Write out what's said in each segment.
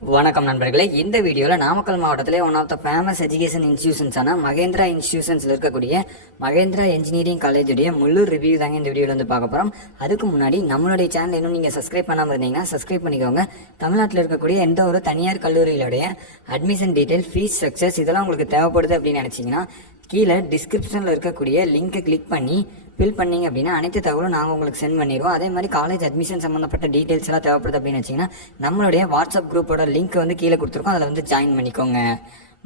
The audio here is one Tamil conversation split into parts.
வணக்கம் நண்பர்களே, இந்த வீடியோவில் நாமக்கல் மாவட்டத்திலே one of the famous education இன்ஸ்டியூஷன்ஸான மகேந்திரா இன்ஸ்டியூஷன்ஸில் இருக்கக்கூடிய மகேந்திரா இன்ஜினியரிங் காலேஜுடைய முழு ரிவ்யூ தாங்க இந்த வீடியோவில் வந்து பார்க்க போகிறோம். அதுக்கு முன்னாடி நம்மளுடைய சேனல் இன்னும் நீங்கள் சப்ஸ்கிரைப் பண்ணாமல் இருந்தீங்கன்னா சப்ஸ்கிரைப் பண்ணிக்கோங்க. தமிழ்நாட்டில் இருக்கக்கூடிய எந்த ஒரு தனியார் கல்லூரிகளுடைய அட்மிஷன் டீட்டெயில், ஃபீஸ் ஸ்ட்ரக்சர்ஸ் இதெல்லாம் உங்களுக்கு தேவைப்படுது அப்படின்னு நினச்சிங்கன்னா கீழே டிஸ்கிரிப்ஷனில் இருக்கக்கூடிய லிங்கை கிளிக் பண்ணி ஃபில் பண்ணிங்க அப்படின்னா அனைத்து தகவலும் நாங்கள் உங்களுக்கு சென்ட் பண்ணிடுவோம். அதே மாதிரி காலேஜ் அட்மிஷன் சம்மந்தப்பட்ட டீட்டெயில்ஸ் எல்லாம் தேவைப்படுது அப்படின்னு வச்சிங்கன்னா நம்மளுடைய வாட்ஸ்அப் குரூப்போட லிங்க் வந்து கீழே கொடுத்துருக்கோம், அதில் வந்து ஜாயின் பண்ணிக்கோங்க.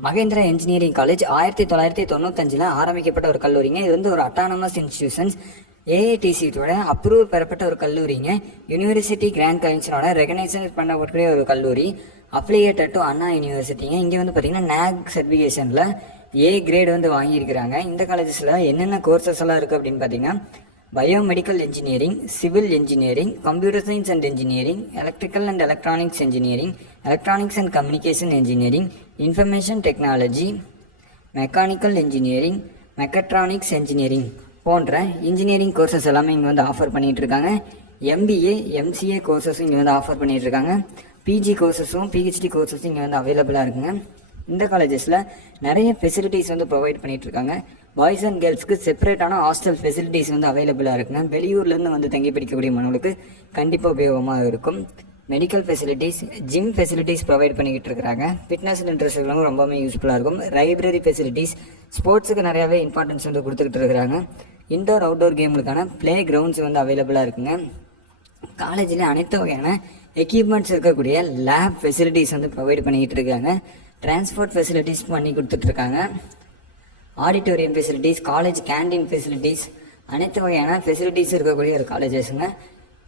மகேந்திரா இன்ஜினியரிங் காலேஜ் 1995 ஆரம்பிக்கப்பட்ட ஒரு கல்லூரிங்க. இது வந்து ஒரு அட்டானமஸ் இன்ஸ்டியூஷன்ஸ், ஏஐடிசியோட அப்ரூவ் பெறப்பட்ட ஒரு கல்லூரிங்க. யூனிவர்சிட்டி கிராண்ட் கவுன்சிலோட ரெகனைசேஷன் பண்ணக்கூடிய ஒரு கல்லூரி, அஃபிலியேட்டட் டு அண்ணா யூனிவர்சிட்டிங்க. இங்கே வந்து பார்த்தீங்கன்னா நேக் சர்டிஃபிகேஷனில் ஏ கிரேட் வந்து வாங்கியிருக்கிறாங்க. இந்த காலேஜஸில் என்னென்ன கோர்சஸ் எல்லாம் இருக்குது அப்படின்னு பார்த்தீங்கன்னா biomedical engineering, civil engineering, computer science and engineering, electrical and electronics engineering, electronics and communication engineering, information technology, mechanical engineering, mechatronics engineering போன்ற இன்ஜினியரிங் கோர்சஸ் எல்லாமே இங்கே வந்து ஆஃபர் பண்ணிகிட்டு இருக்காங்க. எம்பிஏ, எம்சிஏ கோர்சஸும் இங்கே வந்து ஆஃபர் பண்ணிகிட்டு இருக்காங்க. பிஜி கோர்சஸும் பிஹெச்டி கோர்சஸும் இங்கே வந்து அவைலபிளாக இருக்குங்க. இந்த காலேஜஸில் நிறைய ஃபெசிலிட்டிஸ் வந்து ப்ரொவைட் பண்ணிகிட்ருக்காங்க. பாய்ஸ் அண்ட் கேர்ள்ஸ்க்கு செப்பரேட்டான ஹாஸ்டல் ஃபெசிலிட்டிஸ் வந்து அவைலபிளாக இருக்குங்க. வெளியூர்லேருந்து வந்து தங்கி படிக்கக்கூடிய மாணவர்களுக்கு கண்டிப்பாக உபயோகமாக இருக்கும். Medical facilities, gym facilities provide பண்ணிக்கிட்டு இருக்கிறாங்க. ஃபிட்னஸ் இன்ட்ரெஸ்ட் இருக்கிறவங்க ரொம்பவே யூஸ்ஃபுல்லாக இருக்கும். லைப்ரரி ஃபெசிலிட்டிஸ், ஸ்போர்ட்ஸுக்கு நிறையாவே இம்பார்ட்டன்ஸ் வந்து கொடுத்துக்கிட்டு இருக்கிறாங்க. இன்டோர் அவுட்டோர் கேமுக்கான ப்ளே கிரவுண்ட்ஸ் வந்து அவைலபிளாக இருக்குங்க. காலேஜில் அனைத்து வகையான எக்யூப்மெண்ட்ஸ் இருக்கக்கூடிய லேப் ஃபெசிலிட்டிஸ் வந்து ப்ரொவைட் பண்ணிக்கிட்டு இருக்காங்க. டிரான்ஸ்போர்ட் ஃபெசிலிட்டிஸ் பண்ணி கொடுத்துட்ருக்காங்க. Auditorium facilities, college canteen facilities, அனைத்து வகையான ஃபெசிலிட்டிஸ் இருக்கக்கூடிய ஒரு காலேஜஸ்ங்க.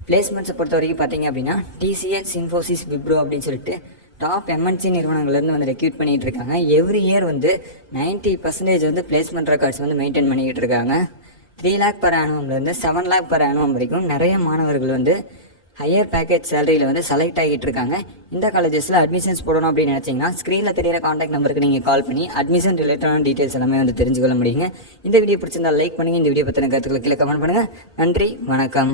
பிளேஸ்மெண்ட்ஸை பொறுத்த வரைக்கும் பார்த்தீங்க அப்படின்னா டிசிஎஸ், இன்ஃபோசிஸ், விப்ரோ அப்படின்னு சொல்லிட்டு டாப் எம்என்சி நிறுவனங்கள்லேருந்து வந்து ரெக்ரூட் பண்ணிகிட்டு இருக்காங்க. எவ்ரி இயர் வந்து 90% வந்து பிளேஸ்மெண்ட் ரெக்கார்ட்ஸ் வந்து மெயின்டைன் பண்ணிக்கிட்டு இருக்காங்க. 3 lakh per annumலேருந்து 7 lakh per annum வரைக்கும் நிறைய மாணவர்கள் வந்து ஹையர் பேக்கேஜ் சேலரியில் வந்து செலக்ட் ஆகிட்டு இருக்காங்க. இந்த காலேஜஸில் அட்மிஷன்ஸ் போடணும் அப்படின்னு நினச்சிங்கன்னா ஸ்க்ரீனில் தெரியிற காண்டாக்ட் நம்பருக்கு நீங்கள் கால் பண்ணி அட்மிஷன் ரிலேட்டடான டீட்டெயில்ஸ் எல்லாமே வந்து தெரிஞ்சுக்கொள்ள முடியுங்க. இந்த வீடியோ பிடிச்சிருந்தால் லைக் பண்ணுங்கள். இந்த வீடியோ பற்றின கருத்துக்களை கீழே கமெண்ட் பண்ணுங்கள். நன்றி, வணக்கம்.